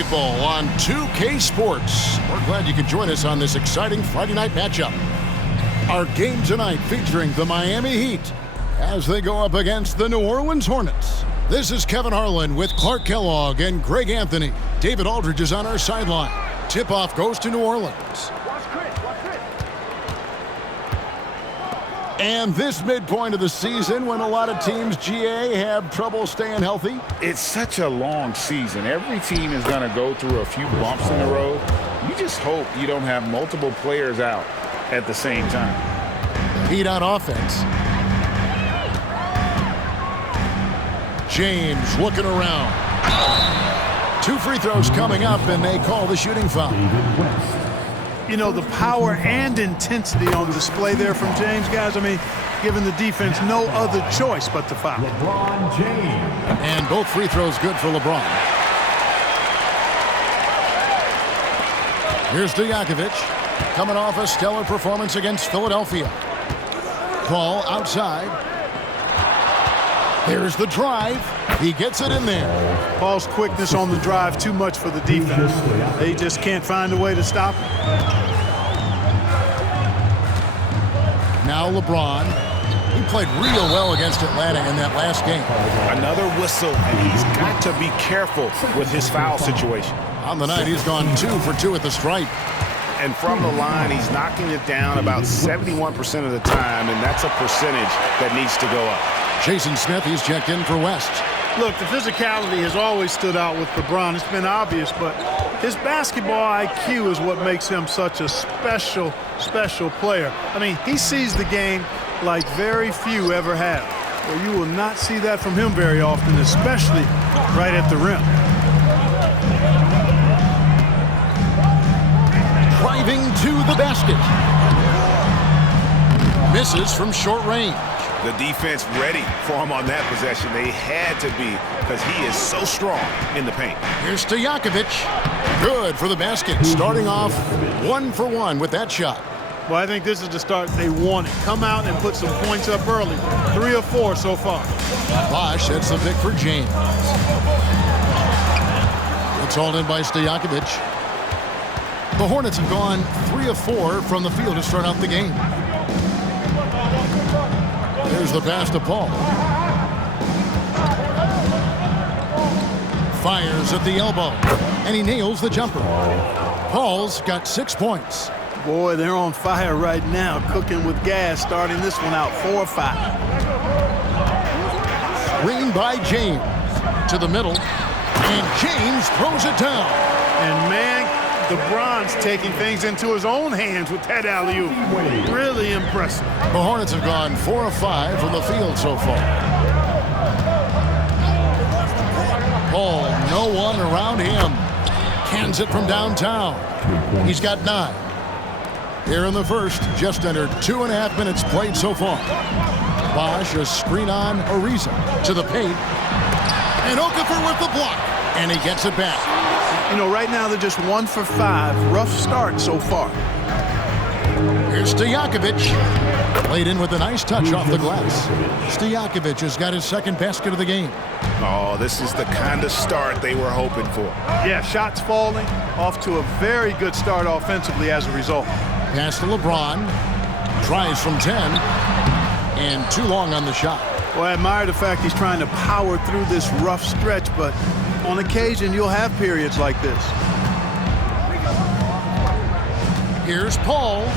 basketball on 2K Sports. We're glad you could join us on this exciting Friday night matchup. Our game tonight featuring the Miami Heat as they go up against the New Orleans Hornets. This is Kevin Harlan with Clark Kellogg and Greg Anthony. David Aldridge is on our sideline. Tip-off goes to New Orleans. And this midpoint of the season, when a lot of teams, GA, have trouble staying healthy. It's such a long season. Every team is going to go through a few bumps in the road. You just hope you don't have multiple players out at the same time. Heat on offense. James looking around. 2 free throws coming up, and they call the shooting foul. You know, the power and intensity on display there from James, guys. I mean, giving the defense no other choice but to foul. LeBron James. And both free throws good for LeBron. Here's Stojakovic, coming off a stellar performance against Philadelphia. Paul outside. Here's the drive. He gets it in there. Paul's quickness on the drive, too much for the defense. They just can't find a way to stop him. Now LeBron. He played real well against Atlanta in that last game. Another whistle, and he's got to be careful with his foul situation. On the night, he's gone 2 for 2 at the stripe. And from the line, he's knocking it down about 71% of the time, and that's a percentage that needs to go up. Jason Smith, he's checked in for West. Look, the physicality has always stood out with LeBron. It's been obvious, but his basketball IQ is what makes him such a special player. I mean, he sees the game like very few ever have. Well, you will not see that from him very often, especially right at the rim. Driving to the basket. Misses from short range. The defense ready for him on that possession. They had to be, because he is so strong in the paint. Here's Stojakovic. Good for the basket. Starting off 1 for 1 with that shot. Well, I think this is the start they wanted. Come out and put some points up early. 3 or 4 so far. Bosch sets the pick for James. It's hauled in by Stojakovic. The Hornets have gone 3 of 4 from the field to start out the game. There's the pass to Paul. Fires at the elbow, and he nails the jumper. Paul's got 6 points. Boy, they're on fire right now, cooking with gas, starting this one out 4 or 5. Screen by James to the middle, and James throws it down. And man, LeBron's taking things into his own hands with that alley-oop. Really impressive. The Hornets have gone 4 of 5 from the field so far. Paul, no one around him. Cans it from downtown. He's got 9. Here in the first, just under 2.5 minutes played so far. Bosch, a screen on Ariza to the paint. And Okafor with the block. And he gets it back. You know, right now they're just 1 for 5. Rough start so far. Here's Stojakovic. Played in with a nice touch off the glass. Stojakovic has got his 2nd basket of the game. Oh, this is the kind of start they were hoping for. Yeah, shots falling. Off to a very good start offensively as a result. Pass to LeBron. Tries from 10. And too long on the shot. Well, I admire the fact he's trying to power through this rough stretch, but on occasion, you'll have periods like this. Here's Paul.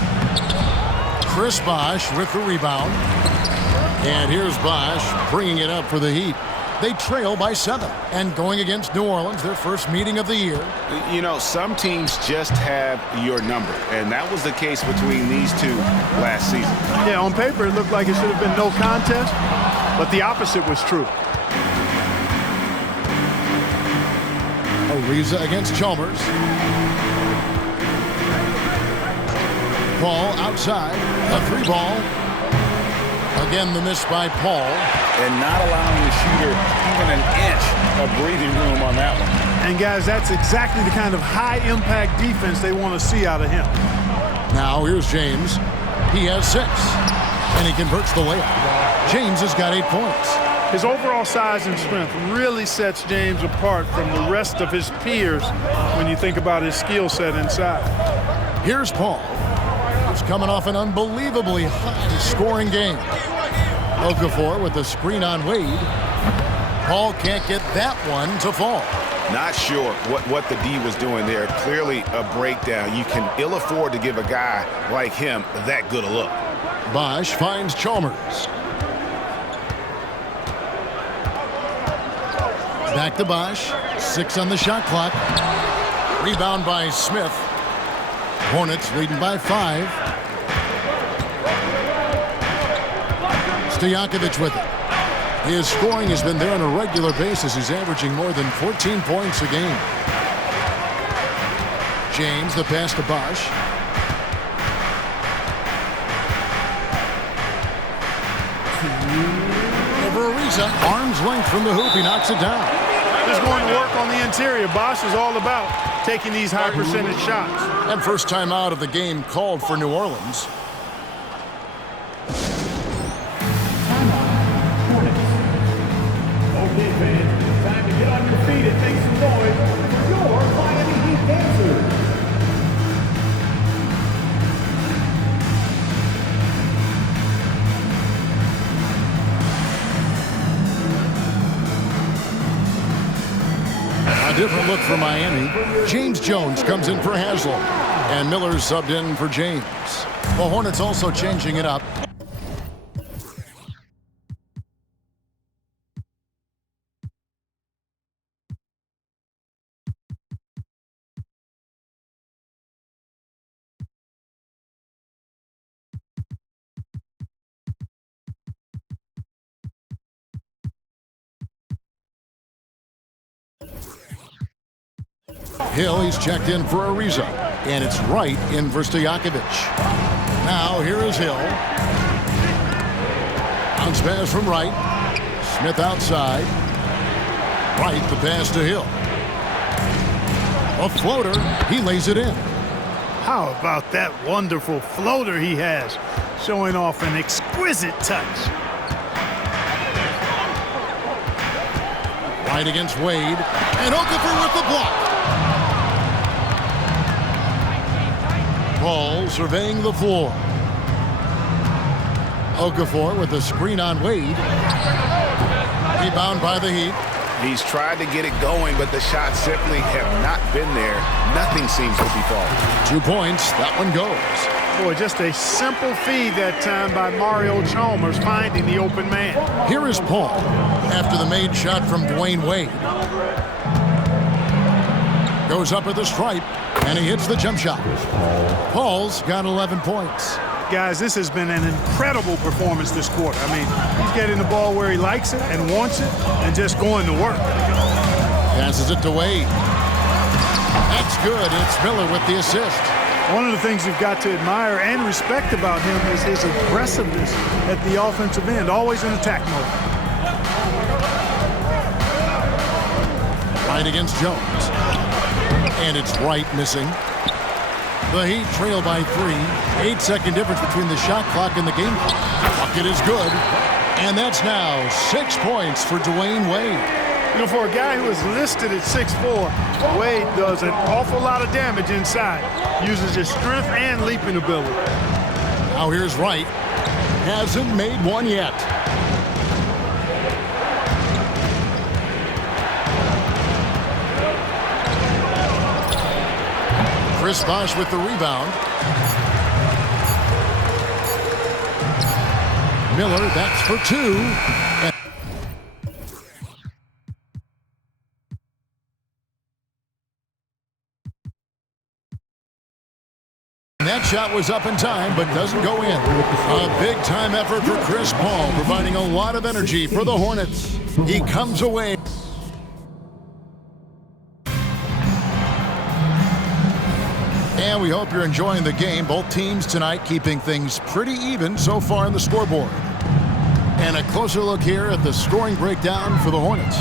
Chris Bosch with the rebound. And here's Bosch bringing it up for the Heat. They trail by 7. And going against New Orleans, their first meeting of the year. You know, some teams just have your number, and that was the case between these two last season. Yeah, on paper, it looked like it should have been no contest, but the opposite was true. Ariza against Chalmers. Paul outside. A 3 ball. Again, the miss by Paul. And not allowing the shooter even an inch of breathing room on that one. And, guys, that's exactly the kind of high-impact defense they want to see out of him. Now, here's James. He has 6. And he converts the layup. James has got 8 points. His overall size and strength really sets James apart from the rest of his peers when you think about his skill set inside. Here's Paul. He's coming off an unbelievably high-scoring game. Okafor with a screen on Wade. Paul can't get that one to fall. Not sure what the D was doing there. Clearly a breakdown. You can ill afford to give a guy like him that good a look. Bosch finds Chalmers. Back to Bosch. 6 on the shot clock. Rebound by Smith. Hornets leading by 5. Stojakovic with it. His scoring has been there on a regular basis. He's averaging more than 14 points a game. James, the pass to Bosch. Over Ariza. Arm's length from the hoop. He knocks it down. Just going to work on the interior. Bosch is all about taking these high percentage shots. And first time out of the game called for New Orleans. Okay, fans, time to get on your feet and make some noise for your Miami Heat dancers. A different look for Miami. James Jones comes in for Haslam. And Miller subbed in for James. The Hornets also changing it up. Hill, he's checked in for Ariza. And it's Wright in for Stojakovic. Now here is Hill. Bounce pass from Wright. Smith outside. Wright, the pass to Hill. A floater. He lays it in. How about that wonderful floater he has, showing off an exquisite touch. Wright against Wade. And Okafor with the block. Paul surveying the floor. Okafor with a screen on Wade. Rebound by the Heat. He's tried to get it going, but the shots simply have not been there. Nothing seems to be falling. 2 points. That one goes. Boy, just a simple feed that time by Mario Chalmers finding the open man. Here is Paul after the made shot from Dwayne Wade. Goes up at the stripe, and he hits the jump shot. Paul's got 11 points. Guys, this has been an incredible performance this quarter. I mean, he's getting the ball where he likes it and wants it and just going to work. Passes it to Wade. That's good. It's Miller with the assist. One of the things you've got to admire and respect about him is his aggressiveness at the offensive end, always in attack mode. Right against Jones. And it's Wright missing. The Heat trail by 3. 8-second difference between the shot clock and the game clock. Bucket is good. And that's now 6 points for Dwayne Wade. You know, for a guy who is listed at 6'4", Wade does an awful lot of damage inside. Uses his strength and leaping ability. Now here's Wright. Hasn't made one yet. Chris Bosh with the rebound. Miller, that's for 2. And that shot was up in time, but doesn't go in. A big-time effort for Chris Paul, providing a lot of energy for the Hornets. He comes away. And we hope you're enjoying the game. Both teams tonight keeping things pretty even so far on the scoreboard. And a closer look here at the scoring breakdown for the Hornets.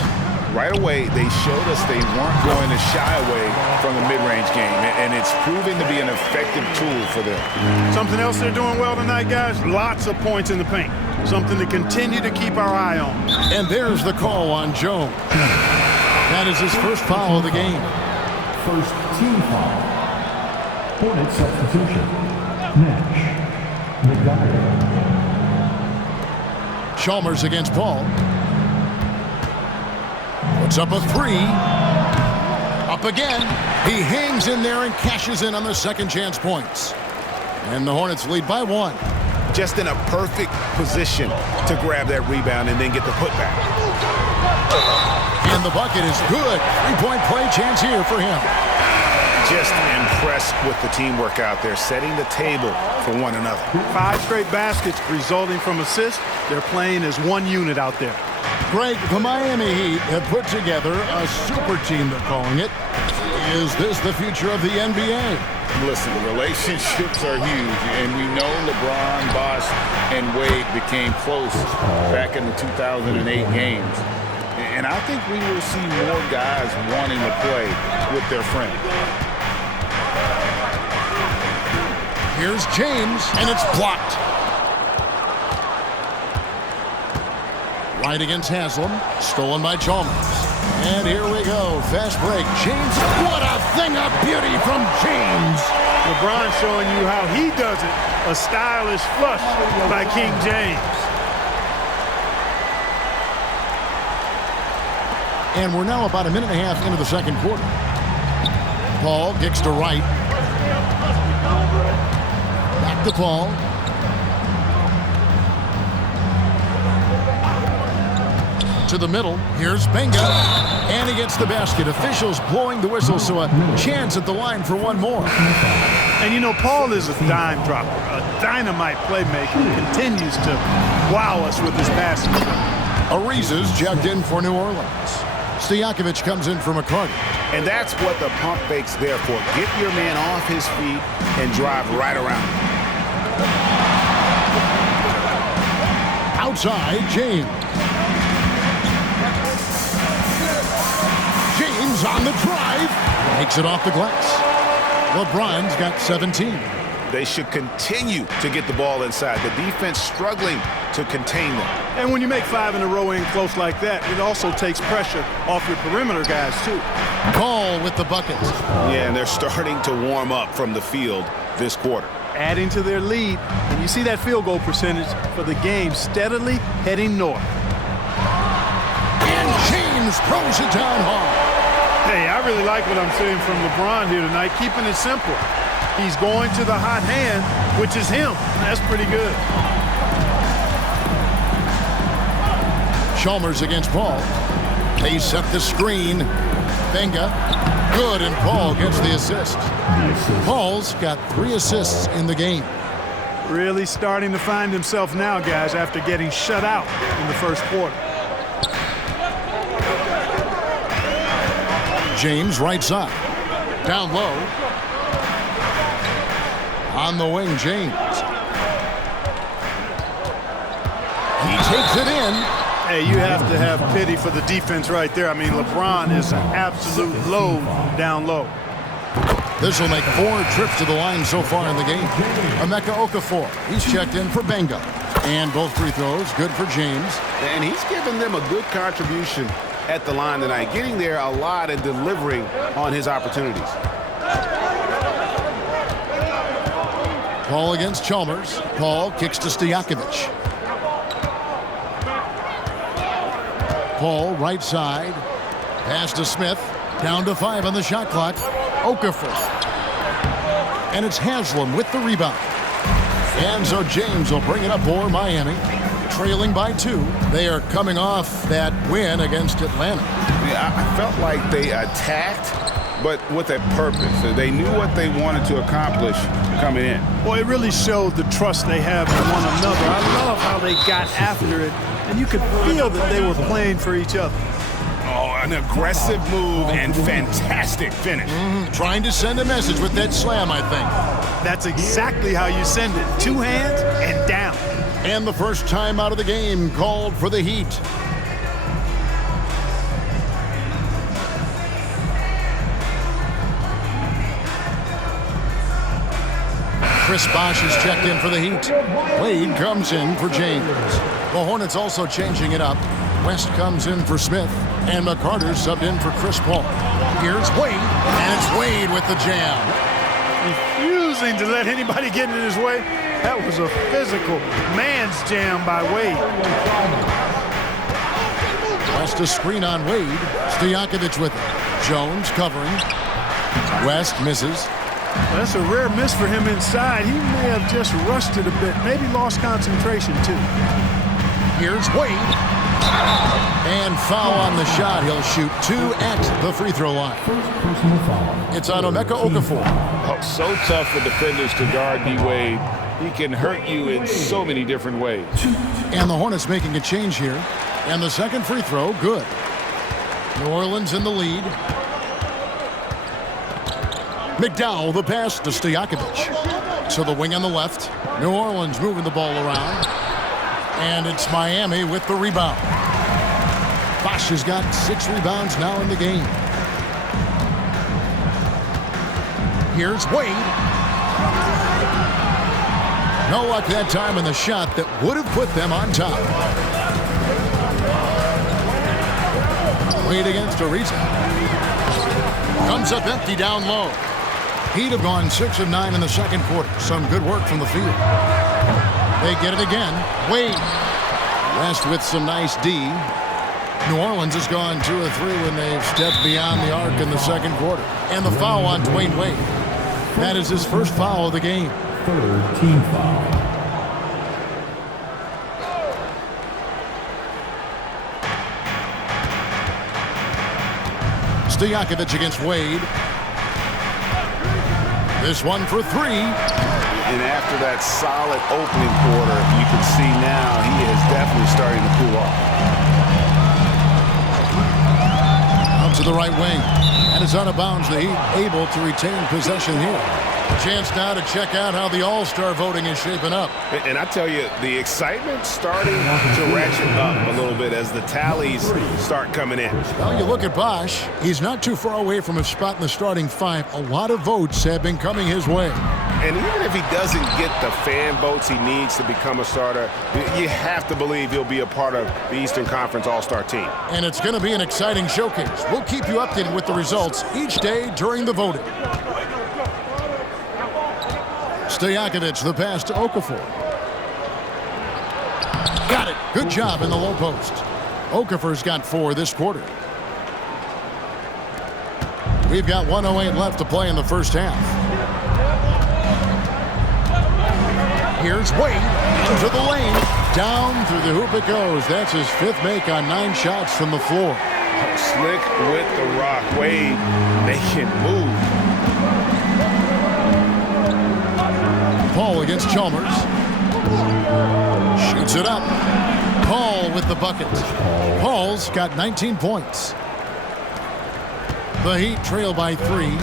Right away, they showed us they weren't going to shy away from the mid-range game, and it's proving to be an effective tool for them. Something else they're doing well tonight, guys, lots of points in the paint. Something to continue to keep our eye on. And there's the call on Jones. That is his first foul of the game. First team foul. Hornets substitution. Nash. McDonald. Chalmers against Paul. Puts up a three. Up again. He hangs in there and cashes in on the second chance points. And the Hornets lead by 1. Just in a perfect position to grab that rebound and then get the putback. And the bucket is good. 3-point play chance here for him. Just impressed with the teamwork out there, setting the table for one another. 5 straight baskets resulting from assists. They're playing as one unit out there. Greg, the Miami Heat have put together a super team, they're calling it. Is this the future of the NBA? Listen, relationships are huge, and we know LeBron, Bosh, and Wade became close back in the 2008 games. And I think we will see more guys wanting to play with their friends. Here's James, and it's blocked. Right against Haslam, stolen by Chalmers. And here we go, fast break. James, what a thing of beauty from James. LeBron showing you how he does it. A stylish flush by King James. And we're now about a minute and a half into the second quarter. Paul kicks to right. Back to Paul. To the middle. Here's Benga. And he gets the basket. Officials blowing the whistle, so a chance at the line for one more. And you know, Paul is a dime dropper, a dynamite playmaker who continues to wow us with his passing. Ariza's checked in for New Orleans. Stojakovic comes in for McCarty. And that's what the pump fake's there for. Get your man off his feet and drive right around him. Outside, James. James on the drive. Makes it off the glass. LeBron's got 17. They should continue to get the ball inside. The defense struggling to contain them. And when you make 5 in a row in close like that, it also takes pressure off your perimeter guys, too. Paul with the buckets. Yeah, and they're starting to warm up from the field this quarter. Adding to their lead, and you see that field goal percentage for the game steadily heading north. And James throws it down hard. Hey, I really like what I'm seeing from LeBron here tonight, keeping it simple. He's going to the hot hand, which is him. That's pretty good. Chalmers against Paul. They set the screen. Benga. Good, and Paul gets the assist. Paul's got 3 assists in the game. Really starting to find himself now, guys, after getting shut out in the first quarter. James right side. Down low. On the wing, James. He takes it in. Hey, you have to have pity for the defense right there. I mean, LeBron is an absolute load down low. This will make 4 trips to the line so far in the game. Emeka Okafor, he's checked in for Benga. And both free throws, good for James. And he's given them a good contribution at the line tonight, getting there a lot and delivering on his opportunities. Paul against Chalmers. Paul kicks to Stojakovic. Paul right side. Pass to Smith. Down to 5 on the shot clock. Okafor. And it's Haslam with the rebound. And so James will bring it up for Miami. Trailing by 2. They are coming off that win against Atlanta. Yeah, I felt like they attacked, but with a purpose. They knew what they wanted to accomplish coming in. Boy, it really showed the trust they have in one another. I love how they got after it, and you could feel that they were playing for each other. Oh, an aggressive move and fantastic finish. Trying to send a message with that slam, I think. That's exactly how you send it. 2 hands and down. And the first time out of the game called for the Heat. Chris Bosh is checked in for the Heat. Wade comes in for James. The Hornets also changing it up. West comes in for Smith, and McCarter subbed in for Chris Paul. Here's Wade, and it's Wade with the jam. Refusing to let anybody get in his way. That was a physical man's jam by Wade. West a screen on Wade. Stojakovic with it. Jones covering. West misses. That's a rare miss for him inside. He may have just rushed it a bit, maybe lost concentration too. Here's Wade. And foul on the shot. He'll shoot 2 at the free throw line. It's on Emeka Okafor. Oh, so tough for defenders to guard D-Wade. He can hurt you in so many different ways. And the Hornets making a change here. And the second free throw, good. New Orleans in the lead. McDowell, the pass to Stojakovic. To the wing on the left. New Orleans moving the ball around. And it's Miami with the rebound. Bosh has got 6 rebounds now in the game. Here's Wade. No luck that time in the shot that would have put them on top. Wade against Ariza. Comes up empty down low. He'd have gone 6 of 9 in the second quarter. Some good work from the field. They get it again. Wade. West with some nice D. New Orleans has gone 2 of 3 when they've stepped beyond the arc in the second quarter. And the foul on Dwayne Wade. That is his first foul of the game. Third team foul. Stojakovic against Wade. This one for 3. And after that solid opening quarter, you can see now he is definitely starting to cool off. Out to the right wing. And it's out of bounds. The Heat able to retain possession here. Chance now to check out how the All-Star voting is shaping up. And I tell you, the excitement starting to ratchet up a little bit as the tallies start coming in. Well, you look at Bosh. He's not too far away from his spot in the starting 5. A lot of votes have been coming his way. And even if he doesn't get the fan votes he needs to become a starter, you have to believe he'll be a part of the Eastern Conference All-Star team. And it's going to be an exciting showcase. We'll keep you updated with the results each day during the voting. Stojakovic, the pass to Okafor. Got it. Good job in the low post. Okafor's got 4 this quarter. We've got 1:08 left to play in the first half. Here's Wade into the lane. Down through the hoop it goes. That's his 5th make on 9 shots from the floor. Slick with the rock. Wade making move. Paul against Chalmers. Shoots it up. Paul with the bucket. Paul's got 19 points. The Heat trail by 3.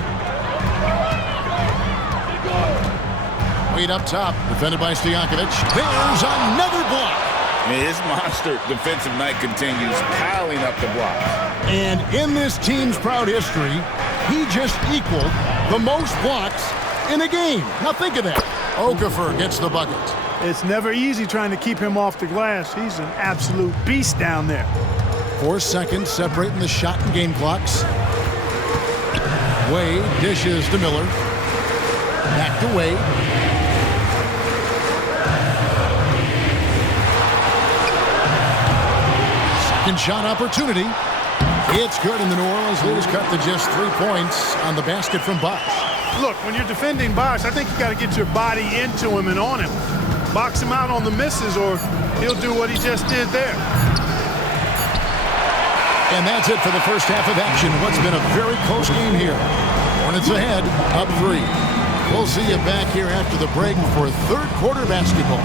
Wade up top. Defended by Stojakovic. There's another block. And his monster defensive night continues, piling up the blocks. And in this team's proud history, he just equaled the most blocks in a game. Now think of that. Okafor gets the bucket. It's never easy trying to keep him off the glass. He's an absolute beast down there. 4 seconds separating the shot and game clocks. Wade dishes to Miller. Back to Wade. Second shot opportunity. It's good, and the New Orleans lead is cut to just 3 points on the basket from Bosh. Look, when you're defending Bosh, I think you got to get your body into him and on him. Box him out on the misses, or he'll do what he just did there. And that's it for the first half of action. What's been a very close game here. Hornets ahead, up 3. We'll see you back here after the break for third quarter basketball.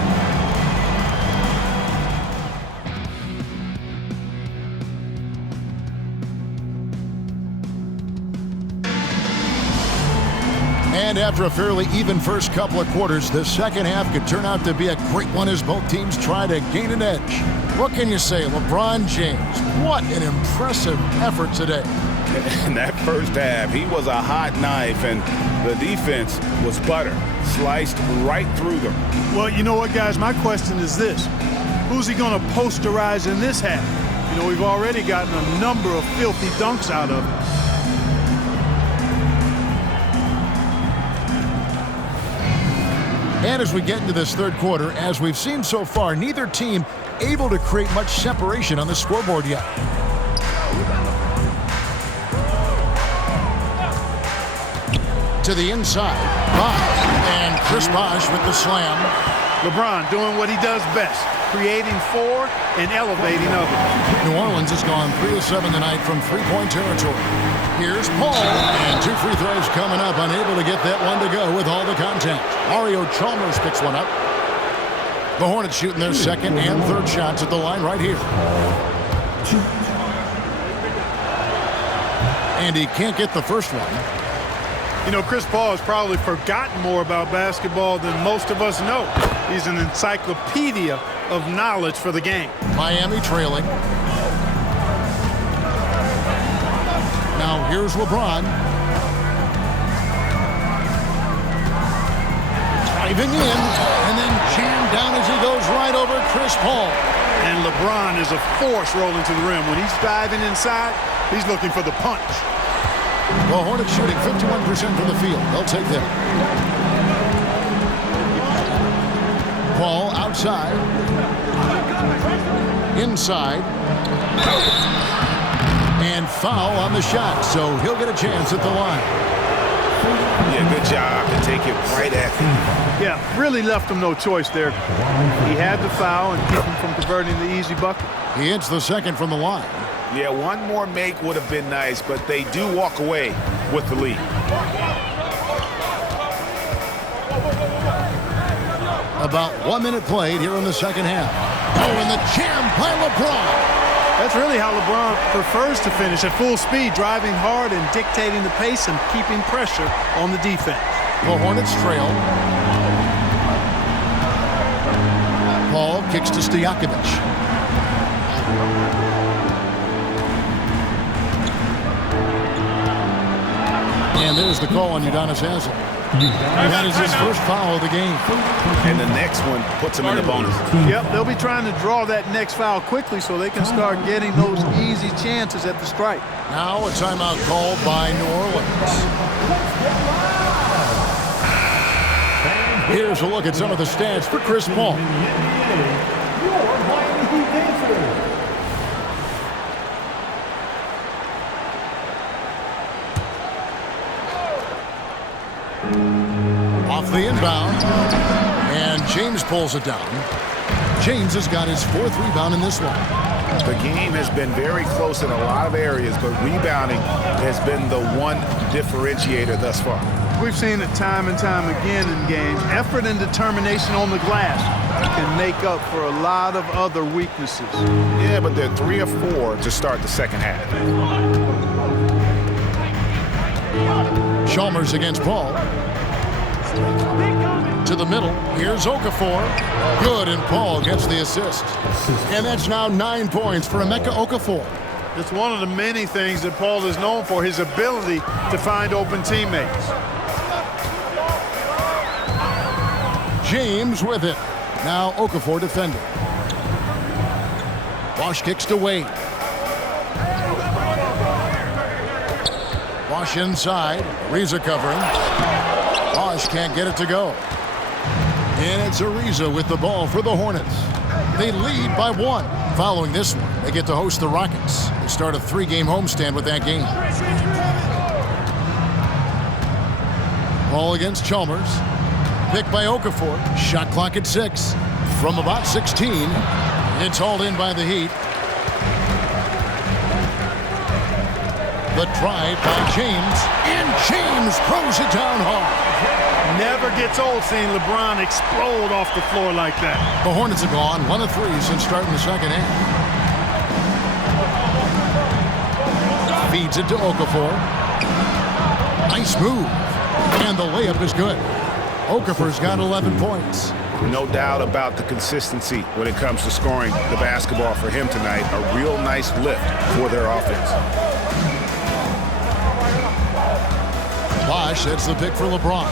And after a fairly even first couple of quarters, the second half could turn out to be a great one as both teams try to gain an edge. What can you say, LeBron James? What an impressive effort today. In that first half, he was a hot knife, and the defense was butter. sliced right through them. Well, you know what, guys? My question is this. Who's he going to posterize in this half? You know, we've already gotten a number of filthy dunks out of him. And as we get into this third quarter, as we've seen so far, neither team able to create much separation on the scoreboard yet. To the inside, Bosh, and Chris Bosh with the slam. LeBron doing what he does best, creating for and elevating others. New Orleans has gone 3 of 7 tonight from three-point territory. Here's Paul, and 2 free throws coming up, unable to get that one to go with all the contact. Mario Chalmers picks one up. The Hornets shooting their second and third shots at the line right here. And he can't get the first one. You know, Chris Paul has probably forgotten more about basketball than most of us know. He's an encyclopedia of knowledge for the game. Miami trailing. Now here's LeBron. Driving in, and then jammed down as he goes right over Chris Paul. And LeBron is a force rolling to the rim. When he's diving inside, he's looking for the punch. The Hornets shooting 51% from the field. They'll take that. Paul outside. Inside. And foul on the shot, so he'll get a chance at the line. Yeah, good job to take it right at him. Yeah, really left him no choice there. He had the foul and keep him from converting the easy bucket. He hits the second from the line. Yeah, one more make would have been nice, but they do walk away with the lead. About 1 minute played here in the second half. Oh, and the jam by LeBron. That's really how LeBron prefers to finish, at full speed, driving hard and dictating the pace and keeping pressure on the defense. The Hornets trail. Paul kicks to Stojakovic. And there's the call on Udonis Haslem. That is his first foul of the game. And the next one puts him in the bonus. Yep, they'll be trying to draw that next foul quickly so they can start getting those easy chances at the strike. Now a timeout called by New Orleans. Here's a look at some of the stats for Chris Paul. Off the inbound, and James pulls it down. James has got his 4th rebound in this one. The game has been very close in a lot of areas, but rebounding has been the one differentiator thus far. We've seen it time and time again in games. Effort and determination on the glass can make up for a lot of other weaknesses. Yeah, but they're 3 of 4 to start the second half. Chalmers against Paul. To the middle. Here's Okafor. Good, and Paul gets the assist. And that's now 9 points for Emeka Okafor. It's one of the many things that Paul is known for, his ability to find open teammates. James with it. Now Okafor defending. Bosh kicks to Wade. Bosh inside. Ariza covering. Bosh can't get it to go. And it's Ariza with the ball for the Hornets. They lead by 1. Following this one, they get to host the Rockets. They start a 3-game homestand with that game. Ball against Chalmers. Picked by Okafor. Shot clock at 6. From about 16. It's hauled in by the Heat. The drive by James. And James throws it down hard. Never gets old seeing LeBron explode off the floor like that. The Hornets have gone 1 of 3 since starting the second half. Feeds it to Okafor. Nice move. And the layup is good. Okafor's got 11 points. No doubt about the consistency when it comes to scoring the basketball for him tonight. A real nice lift for their offense. Bosh, that's the pick for LeBron.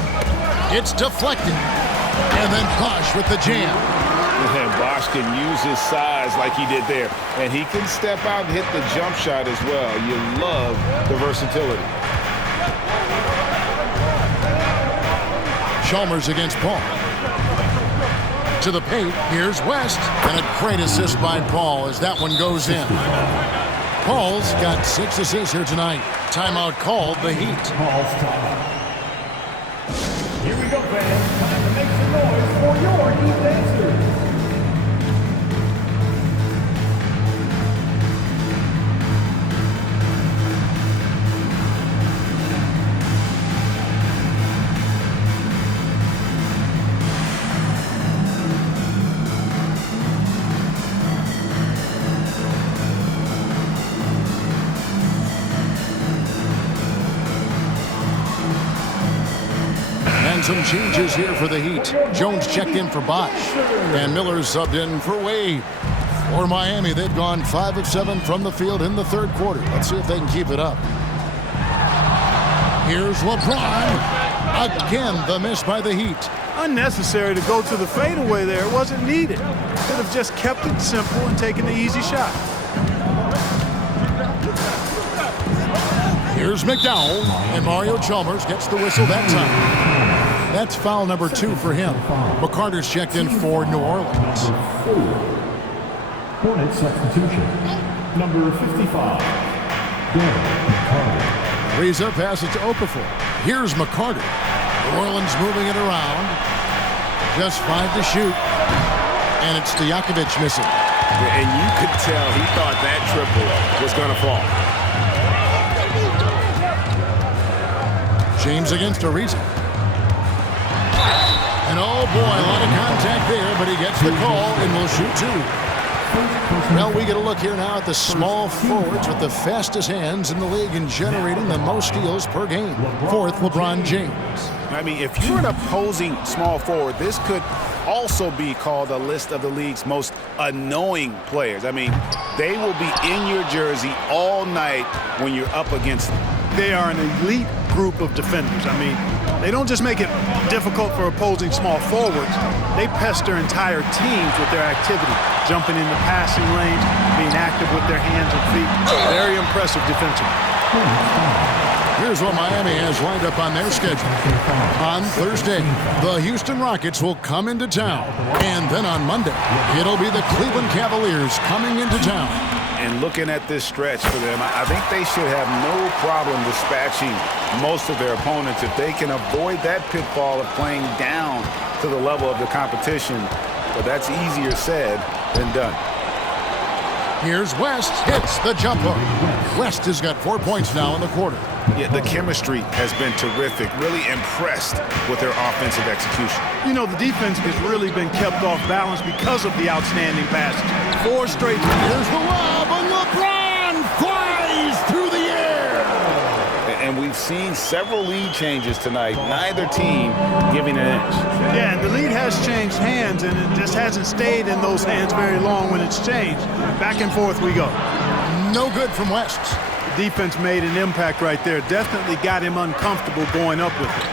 It's deflected. And then Bosch with the jam. And Bosch can use his size like he did there. And he can step out and hit the jump shot as well. You love the versatility. Chalmers against Paul. To the paint, here's West. And a great assist by Paul as that one goes in. Paul's got 6 assists here tonight. Timeout called, the Heat. Paul's timeout. Here we go, fans. Time to make some noise for your Heat dancers. Some changes here for the Heat. Jones checked in for Bosch. And Miller subbed in for Wade. For Miami, they've gone 5 of 7 from the field in the third quarter. Let's see if they can keep it up. Here's LeBron. Again, the miss by the Heat. Unnecessary to go to the fadeaway there. It wasn't needed. Could have just kept it simple and taken the easy shot. Here's McDowell. And Mario Chalmers gets the whistle that time. That's foul number 2 for him. McCarter's checked in for New Orleans. Hornets substitution. Number 55. McCarter. Reza passes to Okafor. Here's McCarter. New Orleans moving it around. Just 5 to shoot. And it's Stojakovic missing. And you could tell he thought that triple was going to fall. James against Ariza. And oh boy, a lot of contact there, but he gets the call and will shoot 2. Well, we get a look here now at the small forwards with the fastest hands in the league and generating the most steals per game. 4th, LeBron James. I mean, if you're an opposing small forward, this could also be called a list of the league's most annoying players. I mean, they will be in your jersey all night when you're up against them. They are an elite group of defenders. I mean, they don't just make it difficult for opposing small forwards. They pester entire teams with their activity, jumping in the passing lanes, being active with their hands and feet. Very impressive defensively. Here's what Miami has lined up on their schedule. On Thursday, the Houston Rockets will come into town. And then on Monday, it'll be the Cleveland Cavaliers coming into town. And looking at this stretch for them, I think they should have no problem dispatching most of their opponents if they can avoid that pitfall of playing down to the level of the competition. But that's easier said than done. Here's West, hits the jump hook. West has got 4 points now in the quarter. Yeah, the chemistry has been terrific. Really impressed with their offensive execution. You know, the defense has really been kept off balance because of the outstanding passes. 4 straight. Here's the lob, and LeBron flies through the air. And we've seen several lead changes tonight. Neither team giving an inch. Yeah, and the lead has changed hands, and it just hasn't stayed in those hands very long when it's changed. Back and forth we go. No good from West. The defense made an impact right there. Definitely got him uncomfortable going up with it.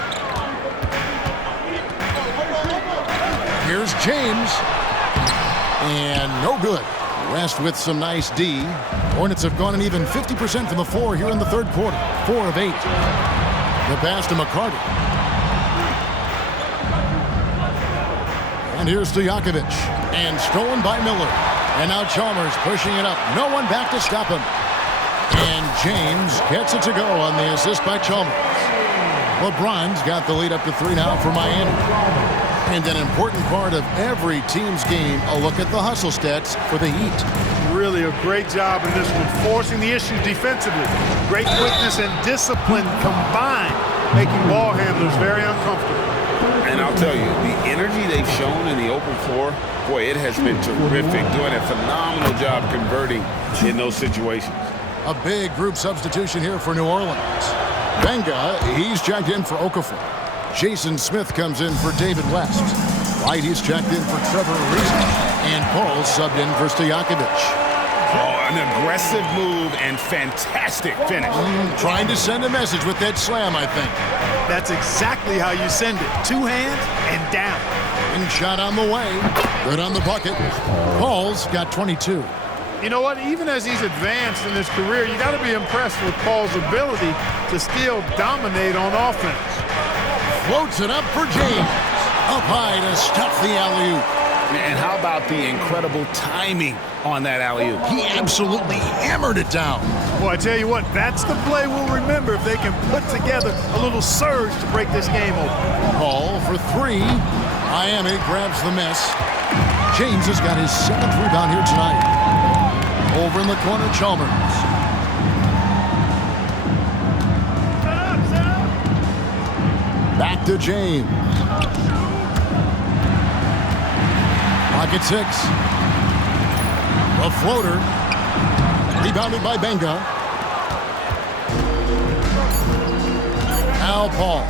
Here's James. And no good. West with some nice D. Hornets have gone an even 50% from the floor here in the third quarter. 4 of 8. The pass to McCarter. And here's Stojakovic. And stolen by Miller. And now Chalmers pushing it up. No one back to stop him. And James gets it to go on the assist by Chalmers. LeBron's got the lead up to 3 now for Miami. And an important part of every team's game, a look at the hustle stats for the Heat. Really a great job in this one, forcing the issue defensively. Great quickness and discipline combined, making ball handlers very uncomfortable. And I'll tell you, the energy they've shown in the open floor, boy, it has been terrific, doing a phenomenal job converting in those situations. A big group substitution here for New Orleans. Benga, he's checked in for Okafor. Jason Smith comes in for David West. White, he's checked in for Trevor Ariza. And Paul subbed in for Stojakovic. Oh, an aggressive move and fantastic finish. Trying to send a message with that slam, I think. That's exactly how you send it. Two hands and down. And shot on the way. Good on the bucket. Paul's got 22. You know what? Even as he's advanced in his career, you got to be impressed with Paul's ability to still dominate on offense. Floats it up for James. Up high to stuff the alley-oop. And how about the incredible timing on that alley-oop? He absolutely hammered it down. Well, I tell you what, that's the play we'll remember if they can put together a little surge to break this game open. Paul for three. Miami grabs the miss. James has got his 7th rebound here tonight. Over in the corner, Chalmers. Back to James. Pocket 6. A floater. Rebounded by Benga. Now Paul.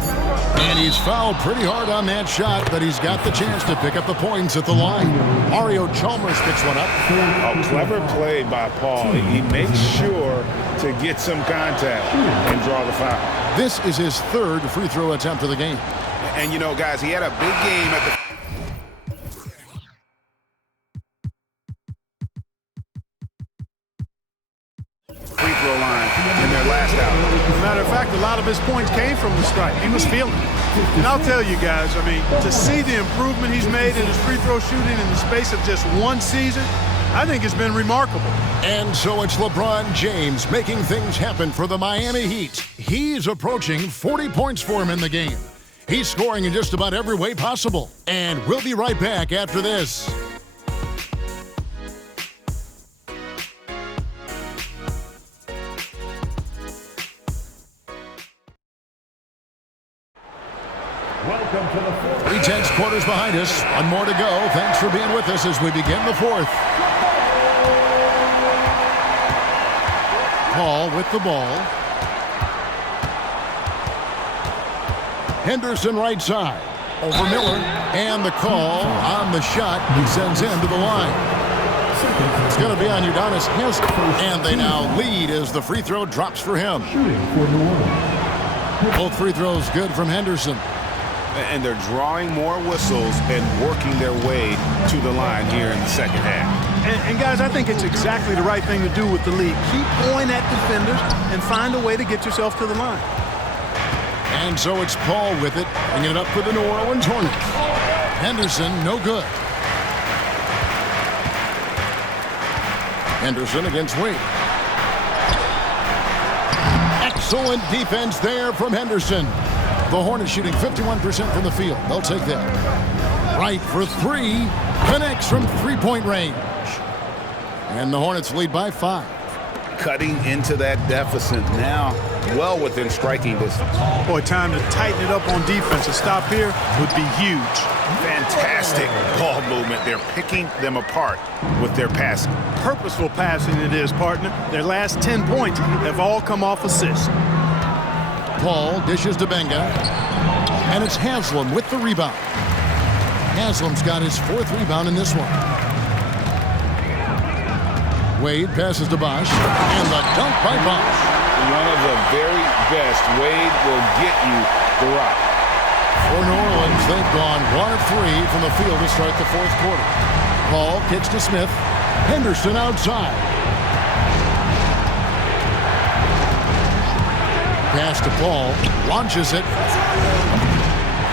And he's fouled pretty hard on that shot, but he's got the chance to pick up the points at the line. Mario Chalmers picks one up. A clever play by Paul. He makes sure to get some contact and draw the foul. This is his 3rd free throw attempt of the game. And, you know, guys, he had a big game at the free throw line in their last out. As a matter of fact, a lot of his points came from the stripe. He was feeling it. And I'll tell you guys, I mean, to see the improvement he's made in his free throw shooting in the space of just one season, I think it's been remarkable. And so it's LeBron James making things happen for the Miami Heat. He's approaching 40 points for him in the game. He's scoring in just about every way possible. And we'll be right back after this. Welcome to the fourth. 3/10 quarters behind us. One more to go. Thanks for being with us as we begin the 4th. Paul with the ball. Henderson right side. Over Miller. And the call on the shot. He sends him to the line. It's going to be on Udonis Haslem. And they now lead as the free throw drops for him. Both free throws good from Henderson. And they're drawing more whistles and working their way to the line here in the second half. And guys, I think it's exactly the right thing to do with the league. Keep going at defenders and find a way to get yourself to the line. And so it's Paul with it, bringing it up for the New Orleans Hornets. Henderson, no good. Henderson against Wade. Excellent defense there from Henderson. The Hornets shooting 51% from the field. They'll take that. Right for 3. Connects from three-point range. And the Hornets lead by 5. Cutting into that deficit now, well within striking distance. Boy, time to tighten it up on defense. A stop here would be huge. Fantastic ball movement. They're picking them apart with their passing. Purposeful passing it is, partner. Their last 10 points have all come off assists. Paul dishes to Benga. And it's Haslem with the rebound. Haslem's got his 4th rebound in this one. Wade passes to Bosch. And the dunk by Bosch. One of the very best. Wade will get you the rock. For New Orleans, they've gone 1 of 3 from the field to start the 4th quarter. Paul kicks to Smith. Henderson outside. Pass to Paul. Launches it.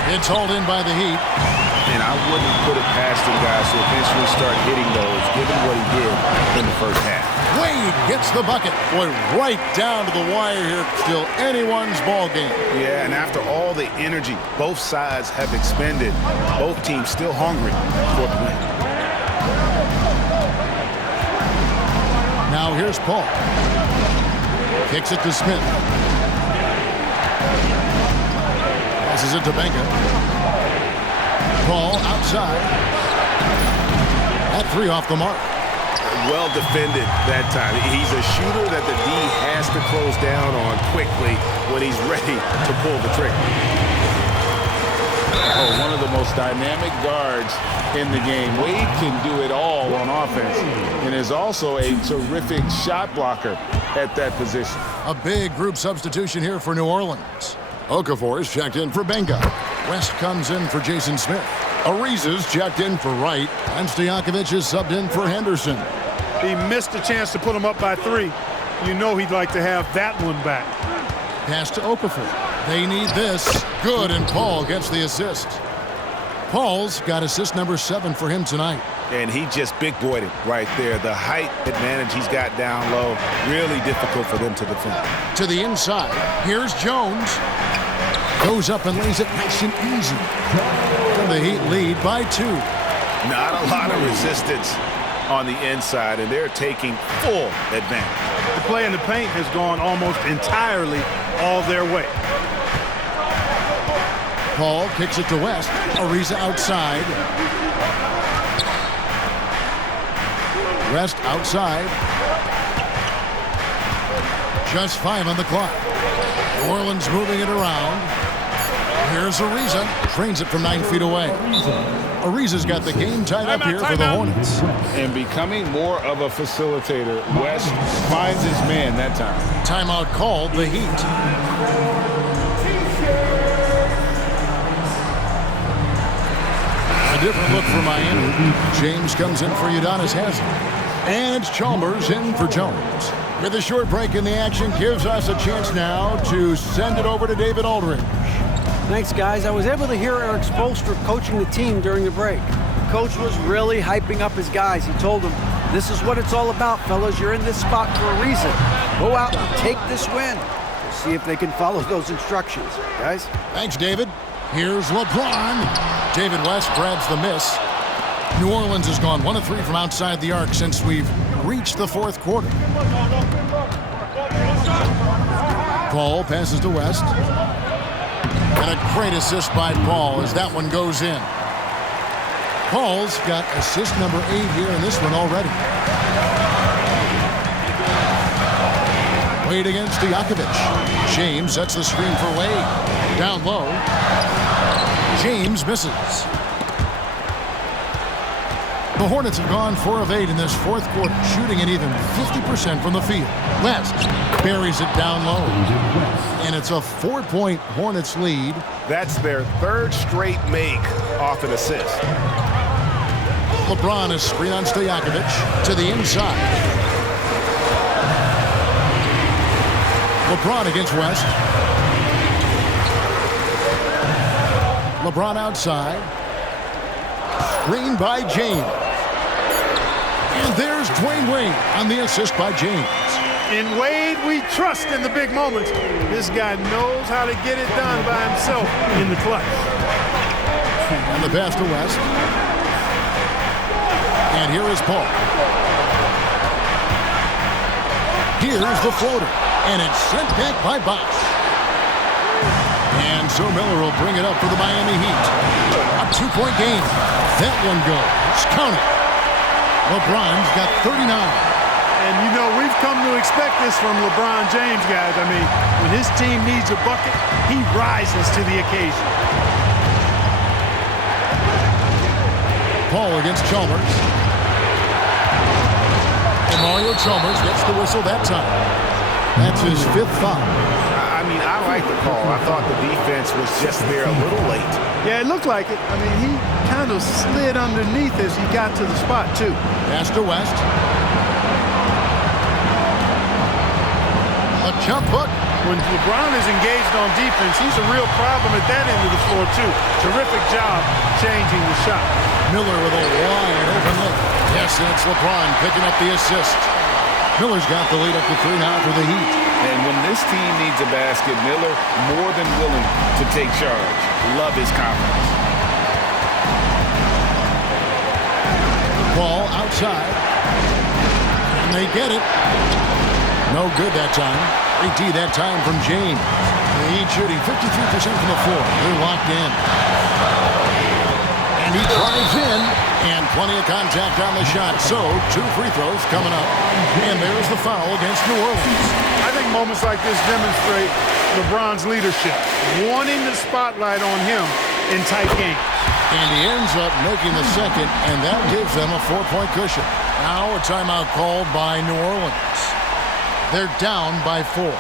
It's hauled in by the Heat. And I wouldn't put it past him, guys, to eventually start hitting those, given what he did in the first half. Wade gets the bucket. Boy, right down to the wire here. Still anyone's ball game. Yeah, and after all the energy both sides have expended, both teams still hungry for the win. Now here's Paul. Kicks it to Smith. Passes it to Benga. Paul outside. That 3 off the mark. Well defended that time. He's a shooter that the D has to close down on quickly when he's ready to pull the trigger. Oh, one of the most dynamic guards in the game. Wade can do it all on offense and is also a terrific shot blocker at that position. A big group substitution here for New Orleans. Okafor is checked in for Benga. West comes in for Jason Smith. Ariza's checked in for Wright. And Stojakovic is subbed in for Henderson. He missed a chance to put him up by 3. You know he'd like to have that one back. Pass to Okafor. They need this. Good, and Paul gets the assist. Paul's got assist number 7 for him tonight. And he just big-boyed it right there. The height advantage he's got down low, really difficult for them to defend. To the inside. Here's Jones. Goes up and lays it nice and easy. And the Heat lead by 2. Not a lot of resistance on the inside, and they're taking full advantage. The play in the paint has gone almost entirely all their way. Paul kicks it to West. Ariza outside. West outside. Just 5 on the clock. New Orleans moving it around. Here's Ariza. Trains it from 9 feet away. Ariza's got the game tied up here for the Hornets. And becoming more of a facilitator, West finds his man that time. Timeout called, the Heat. A different look for Miami. James comes in for Udonis Haslem. And Chalmers in for Jones. With a short break in the action, gives us a chance now to send it over to David Aldridge. Thanks, guys. I was able to hear Eric Spoelstra coaching the team during the break. The coach was really hyping up his guys. He told them, this is what it's all about, fellas. You're in this spot for a reason. Go out and take this win. We'll see if they can follow those instructions, guys. Thanks, David. Here's LeBron. David West grabs the miss. New Orleans has gone 1 of 3 from outside the arc since we've reached the 4th quarter. Paul passes to West. And a great assist by Paul as that one goes in. Paul's got assist number 8 here in this one already. Wade against Stojakovic. James sets the screen for Wade. Down low. James misses. The Hornets have gone 4 of 8 in this 4th quarter, shooting an even 50% from the field. West buries it down low. And it's a 4-point Hornets lead. That's their 3rd straight make off an assist. LeBron is screen on Stojakovic to the inside. LeBron against West. LeBron outside. Screen by James. And there's Dwayne Wade on the assist by James. In Wade, we trust in the big moments. This guy knows how to get it done by himself in the clutch. And the pass to West. And here is Paul. Here's the floater. And it's sent back by Bosch. And so Miller will bring it up for the Miami Heat. A 2-point game. That one goes. Count it. LeBron's got 39. And, you know, we've come to expect this from LeBron James, guys. I mean, when his team needs a bucket, he rises to the occasion. Paul against Chalmers. And Mario Chalmers gets the whistle that time. That's his 5th foul. I mean, I like the call. I thought the defense was just there a little late. Yeah, it looked like it. I mean, he kind of slid underneath as he got to the spot, too. Pass to West. A jump hook. When LeBron is engaged on defense, he's a real problem at that end of the floor, too. Terrific job changing the shot. Miller with a wide open look. Yes, that's LeBron picking up the assist. Miller's got the lead up to 3 now for the Heat. And when this team needs a basket, Miller more than willing to take charge. Love his confidence. Ball outside. And they get it. No good that time. 3D that time from James. The Heat shooting 53% from the floor. They're locked in. And he drives in. And plenty of contact on the shot. So, 2 free throws coming up. And there's the foul against New Orleans. I think moments like this demonstrate LeBron's leadership. Wanting the spotlight on him in tight games. And he ends up making the second, and that gives them a 4-point cushion. Now a timeout called by New Orleans. They're down by 4.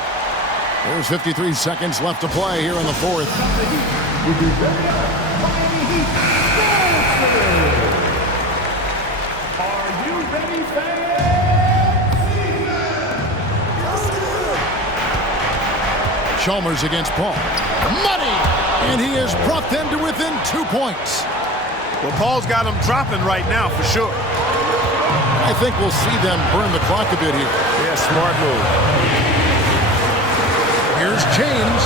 There's 53 seconds left to play here in the fourth. Are you ready, fans? Chalmers against Paul. Money! And he has brought them to within 2 points. Well, Paul's got them dropping right now for sure. I think we'll see them burn the clock a bit here. Yeah, smart move. Here's James.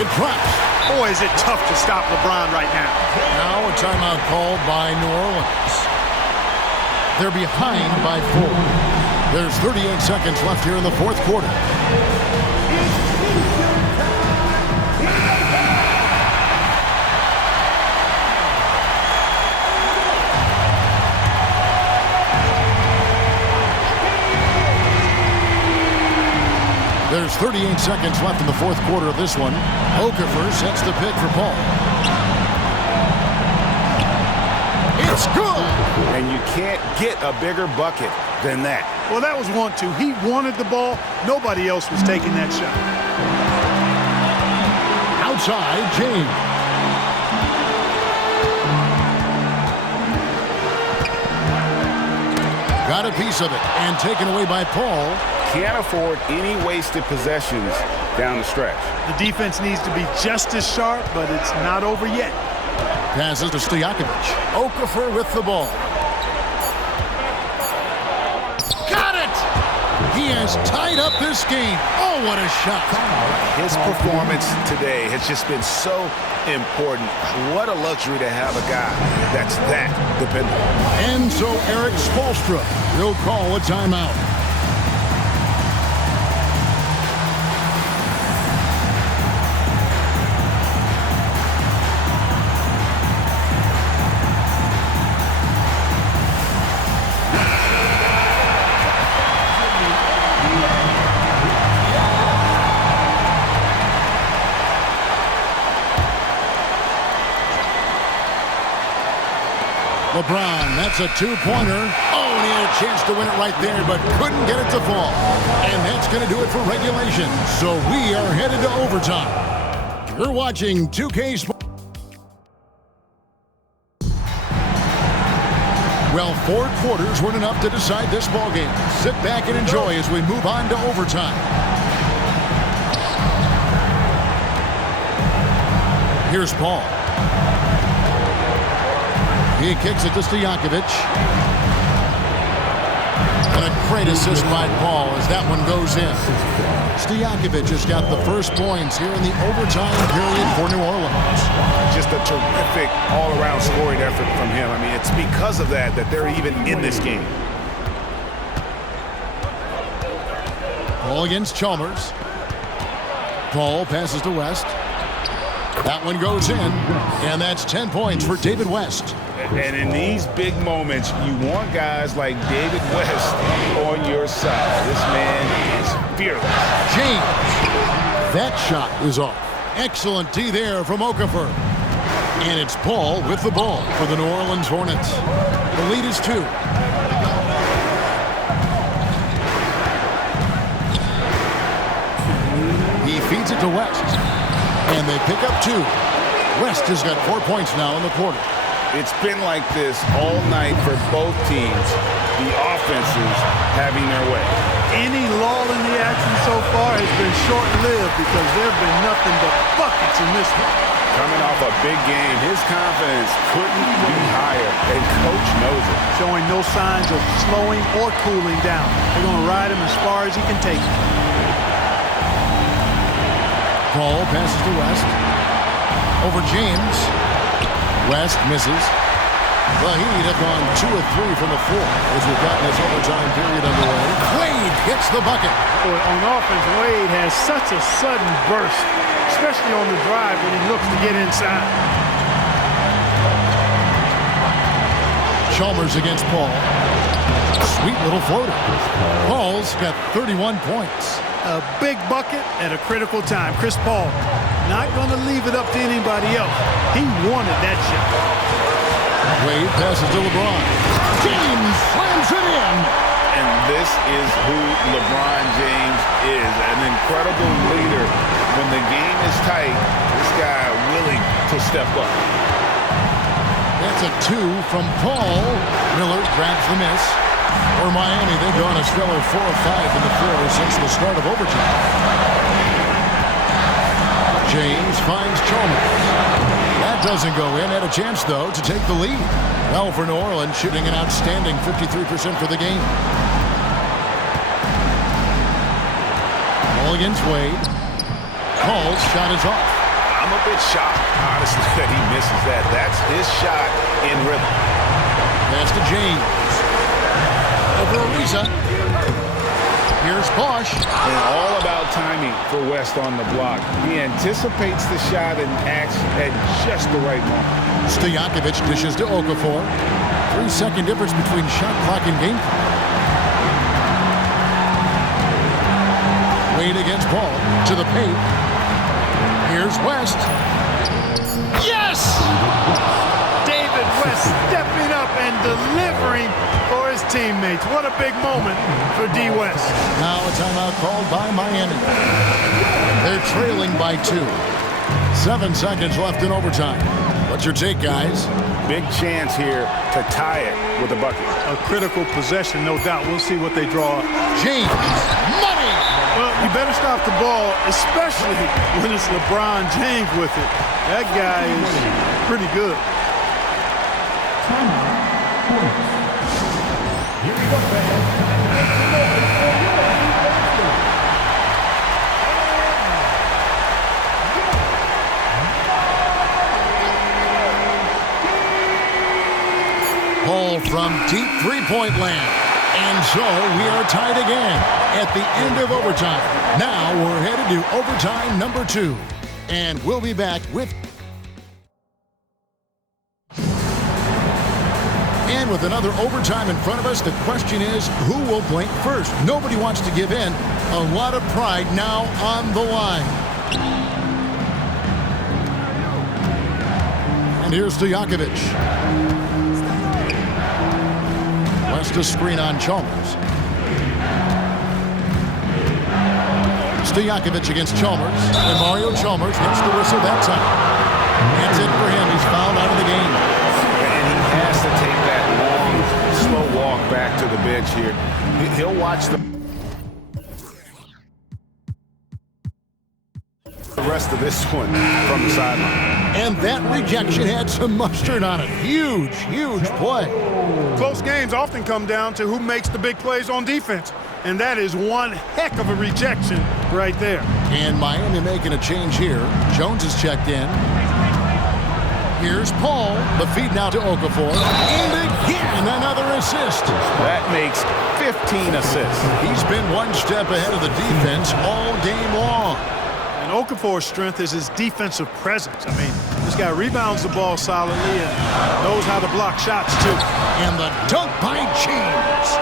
It drops. Boy, is it tough to stop LeBron right now. Now a timeout called by New Orleans. They're behind by 4. There's 38 seconds left here in the fourth quarter. There's 38 seconds left in the fourth quarter of this one. Okafor sets the pick for Paul. It's good! And you can't get a bigger bucket than that. Well, that was 1-2. He wanted the ball. Nobody else was taking that shot. Outside, James. Got a piece of it and taken away by Paul. Can't afford any wasted possessions down the stretch. The defense needs to be just as sharp, but it's not over yet. Passes to Stojakovic. Okafor with the ball. Got it! He has tied up this game. Oh, what a shot. His performance today has just been so important. What a luxury to have a guy that's that dependable. And so Eric Spoelstra will call a timeout. LeBron, that's a two-pointer. Oh, and he had a chance to win it right there, but couldn't get it to fall. And that's going to do it for regulation. So we are headed to overtime. You're watching 2K Sports. Well, 4 quarters weren't enough to decide this ballgame. Sit back and enjoy as we move on to overtime. Here's Paul. He kicks it to Stojakovic. And a great assist by Paul as that one goes in. Stojakovic has got the first points here in the overtime period for New Orleans. Just a terrific all-around scoring effort from him. I mean, it's because of that they're even in this game. Paul against Chalmers. Paul passes to West. That one goes in, and that's 10 points for David West. And in these big moments, you want guys like David West on your side. This man is fearless. James. That shot is off. Excellent D there from Okafor. And it's Paul with the ball for the New Orleans Hornets. The lead is 2. He feeds it to West. And they pick up 2. West has got 4 points now in the quarter. It's been like this all night for both teams. The offenses having their way. Any lull in the action so far has been short-lived because there have been nothing but buckets in this one. Coming off a big game, his confidence couldn't be higher, and Coach knows it. Showing no signs of slowing or cooling down. They're going to ride him as far as he can take it. Paul passes to West. Over James. West misses. The Heat have gone 2 of 3 from the floor as we've gotten this overtime period underway. Wade hits the bucket. Boy, on offense, Wade has such a sudden burst, especially on the drive when he looks to get inside. Chalmers against Paul. Sweet little floater. Paul's got 31 points. A big bucket at a critical time. Chris Paul Not going to leave it up to anybody else. He wanted that shot. Wade passes to LeBron. James slams it in. And this is who LeBron James is, an incredible leader. When the game is tight, this guy willing to step up. That's a 2 from Paul. Miller grabs the miss. For Miami, they've gone a stellar 4 of 5 in the floor since the start of overtime. James finds Chalmers. That doesn't go in. Had a chance, though, to take the lead. Well, for New Orleans, shooting an outstanding 53% for the game. Ball against Wade. Paul's shot is off. I'm a bit shocked, honestly, that he misses that. That's his shot in rhythm. Pass to James. Over Ariza. Here's Bosch. And all about timing for West on the block. He anticipates the shot and acts at just the right moment. Stojakovic dishes to Okafor. 3-second difference between shot clock and game clock. Wade against Paul. To the paint. Here's West. Yes! David West stepping up and delivering for his teammates. What a big moment for D. West. Now a timeout called by Miami. They're trailing by 2. 7 seconds left in overtime. What's your take, guys? Big chance here to tie it with a bucket. A critical possession, no doubt. We'll see what they draw. James. Money! Well, you better stop the ball, especially when it's LeBron James with it. That guy is pretty good. Here we go, fans. Paul from deep three-point land. And so we are tied again at the end of overtime. Now we're headed to overtime number 2. And we'll be back with... And with another overtime in front of us, the question is, who will blink first? Nobody wants to give in. A lot of pride now on the line. And here's Stojakovic. West to screen on Chalmers. Stojakovic against Chalmers. And Mario Chalmers gets the whistle that time. That's it for him. He's fouled out of the game. And he has to take that long, slow walk back to the bench here. He'll watch the rest of this one from the sideline. And that rejection had some mustard on it. Huge, huge play. Close games often come down to who makes the big plays on defense. And that is one heck of a rejection right there. And Miami making a change here. Jones is checked in. Here's Paul. The feed now to Okafor. And again, another assist. That makes 15 assists. He's been one step ahead of the defense all game long. And Okafor's strength is his defensive presence. I mean, this guy rebounds the ball solidly and knows how to block shots, too. And the dunk by James.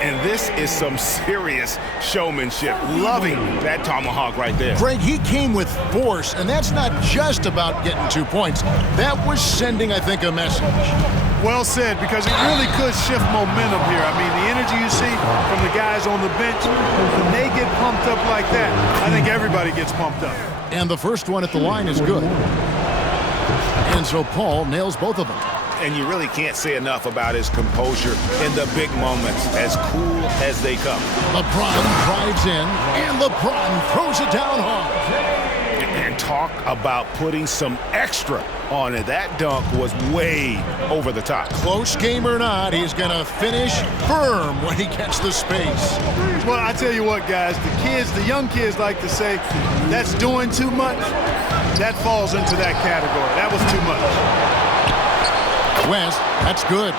And this is some serious showmanship. Loving that tomahawk right there. Greg, he came with force, and that's not just about getting 2 points. That was sending, I think, a message. Well said, because it really could shift momentum here. I mean, the energy you see from the guys on the bench, when they get pumped up like that, I think everybody gets pumped up. And the first one at the line is good. And so Paul nails both of them. And you really can't say enough about his composure in the big moments, as cool as they come. LeBron drives in, and LeBron throws it down hard. And talk about putting some extra on it. That dunk was way over the top. Close game or not, he's going to finish firm when he gets the space. Well, I tell you what, guys, the young kids like to say, that's doing too much. That falls into that category. That was too much. West, that's good.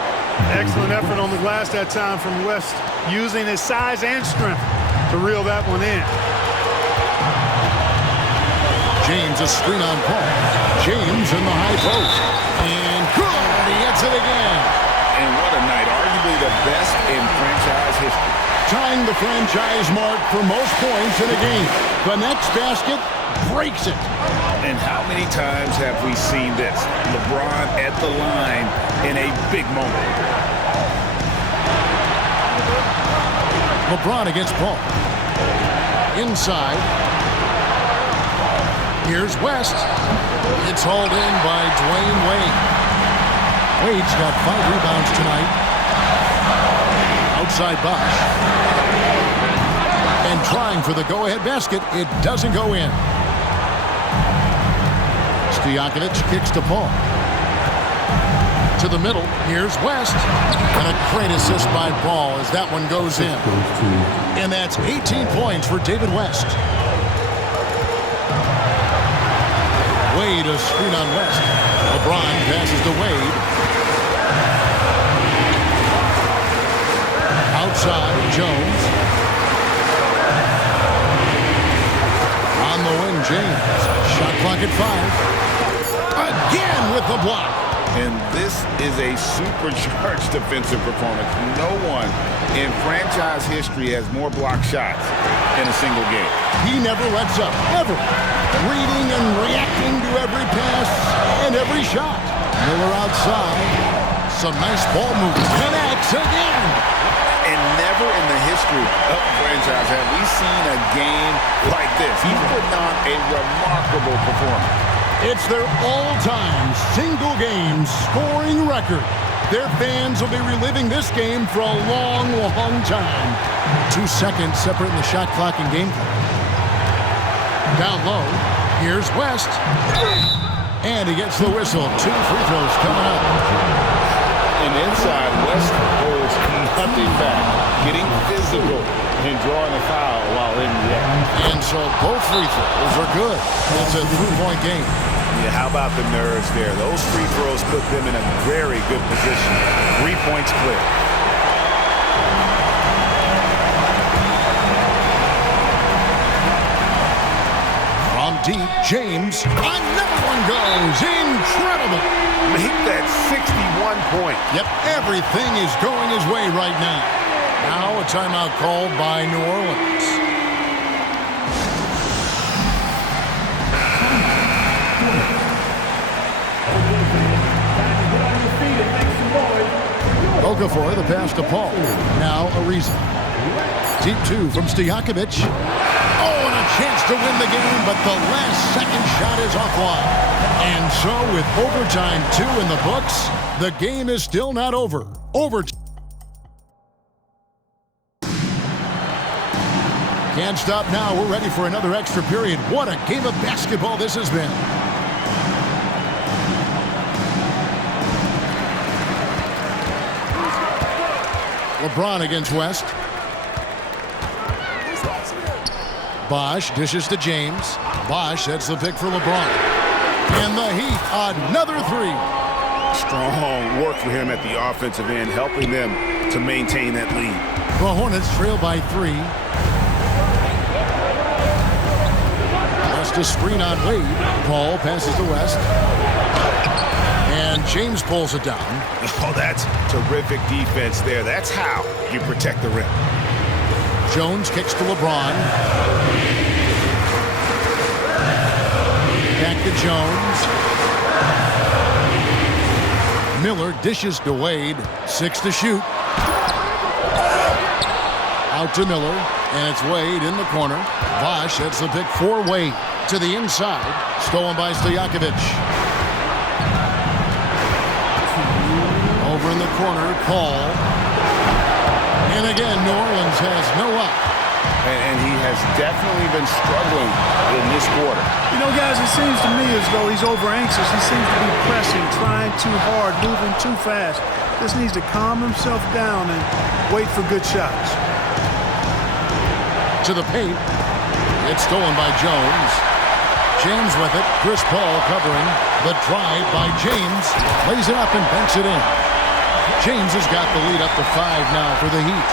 Excellent effort on the glass that time from West, using his size and strength to reel that one in. James, a screen on Paul. James in the high post. And good, he hits it again. And what a night, arguably the best in franchise history. Tying the franchise mark for most points in a game. The next basket, breaks it. And how many times have we seen this? LeBron at the line in a big moment. LeBron against Paul. Inside. Here's West. It's hauled in by Dwayne Wade. Wade's got 5 rebounds tonight. Outside Bosh. And trying for the go-ahead basket. It doesn't go in. Stojakovic kicks to Paul. To the middle. Here's West. And a great assist by Paul as that one goes in. And that's 18 points for David West. Wade, a screen on West. LeBron passes to Wade. Outside, Jones. On the wing, James. Shot clock at 5. Again with the block. And this is a supercharged defensive performance. No one in franchise history has more block shots in a single game. He never lets up, ever. Reading and reacting to every pass and every shot. Miller outside. Some nice ball movement. Connects again. And never in the history of the franchise have we seen a game like this. He's putting on a remarkable performance. It's their all-time single-game scoring record. Their fans will be reliving this game for a long, long time. 2 seconds separating the shot clock and game clock. Down low, here's West. And he gets the whistle. 2 free throws coming up. And inside, West holds nothing back, getting physical and drawing a foul while in the act. And so both free throws are good. It's a 3-point game. Yeah, how about the nerves there? Those free throws put them in a very good position. 3 points clear. From deep, James. Another one goes. Incredible. Make that 61 point. Yep, everything is going his way right now. Now a timeout called by New Orleans. Okafor, the pass to Paul. Now Ariza. Deep 2 from Stojakovic. Oh, and a chance to win the game, but the last second shot is offline. And so with overtime 2 in the books, the game is still not over. Overtime. Can't stop now. We're ready for another extra period. What a game of basketball this has been. LeBron against West. Bosh dishes to James. Bosh sets the pick for LeBron. And the Heat, another 3. Strong work for him at the offensive end, helping them to maintain that lead. The Hornets trail by 3. West a screen on Wade. Paul passes to West. And James pulls it down. Oh, that's terrific defense there. That's how you protect the rim. Jones kicks to LeBron. Back to Jones. Miller dishes to Wade. 6 to shoot. Out to Miller. And it's Wade in the corner. Bosh sets the pick for Wade. To the inside. Stolen by Stojakovic. Over in the corner, Paul. And again, New Orleans has no up. And he has definitely been struggling in this quarter. You know, guys, it seems to me as though he's over-anxious. He seems to be pressing, trying too hard, moving too fast. Just needs to calm himself down and wait for good shots. To the paint. It's stolen by Jones. James with it. Chris Paul covering. The drive by James. Lays it up and banks it in. James has got the lead up to 5 now for the Heat.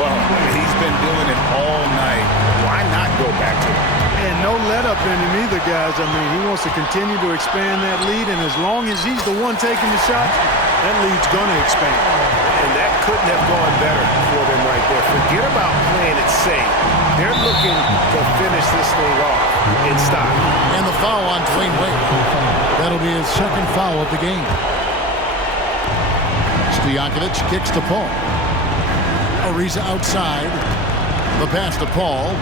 Well, he's been doing it all night. Why not go back to it? And no let up in him either, guys. I mean, he wants to continue to expand that lead, and as long as he's the one taking the shots, that lead's going to expand. And that couldn't have gone better for them right there. Forget about playing it safe. They're looking to finish this thing off in style. And the foul on Dwayne Wade. That'll be his second foul of the game. Stojakovic kicks to Paul. Ariza outside. The pass to Paul.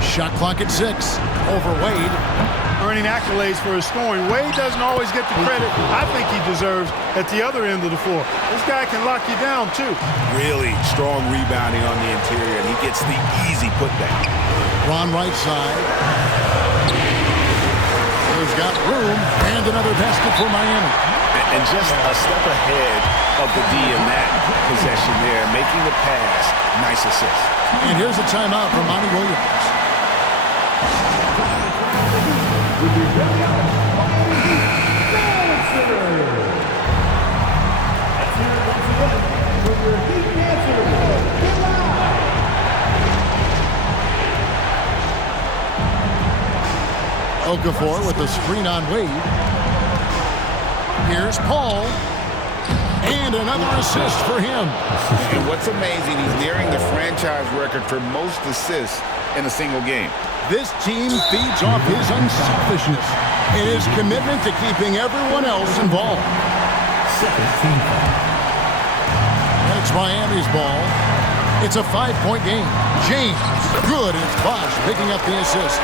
Shot clock at 6. Over Wade. Earning accolades for his scoring. Wade doesn't always get the credit I think he deserves at the other end of the floor. This guy can lock you down, too. Really strong rebounding on the interior, and he gets the easy putback. Ron right side. He's got room, and another basket for Miami. And just a step ahead of the D in that possession there, making the pass. Nice assist. And here's a timeout from Monty Williams. Okafor with the screen on Wade. Here's Paul. And another assist for him. And what's amazing, he's nearing the franchise record for most assists in a single game. This team feeds off his unselfishness and his commitment to keeping everyone else involved. And it's Miami's ball. It's a 5-point game. James, good, and it's Bosh picking up the assist.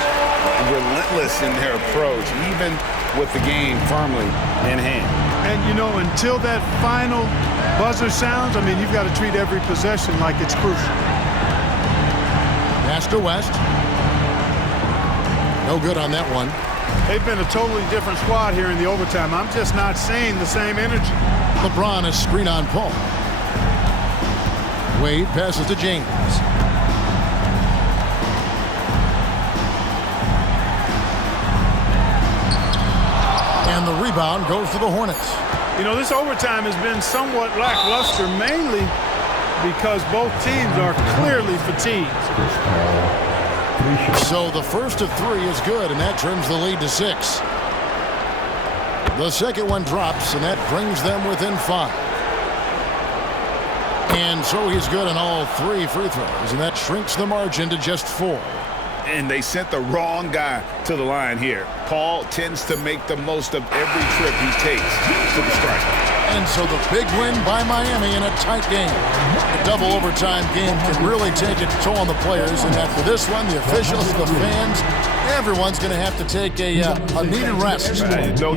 Relentless in their approach, even with the game firmly in hand. And, you know, until that final buzzer sounds, I mean, you've got to treat every possession like it's crucial. Pass to West. No good on that one. They've been a totally different squad here in the overtime. I'm just not seeing the same energy. LeBron is screen on Paul. Wade passes to James. And the rebound goes to the Hornets. You know, this overtime has been somewhat lackluster, mainly because both teams are clearly fatigued. So the first of 3 is good, and that trims the lead to 6. The second one drops, and that brings them within 5. And so he's good on all 3 free throws, and that shrinks the margin to just 4. And they sent the wrong guy to the line here. Paul tends to make the most of every trip he takes to the stripe. And so the big win by Miami in a tight game. A double overtime game can really take its toll on the players, and after this one, the officials, the fans, everyone's going to have to take a needed rest. No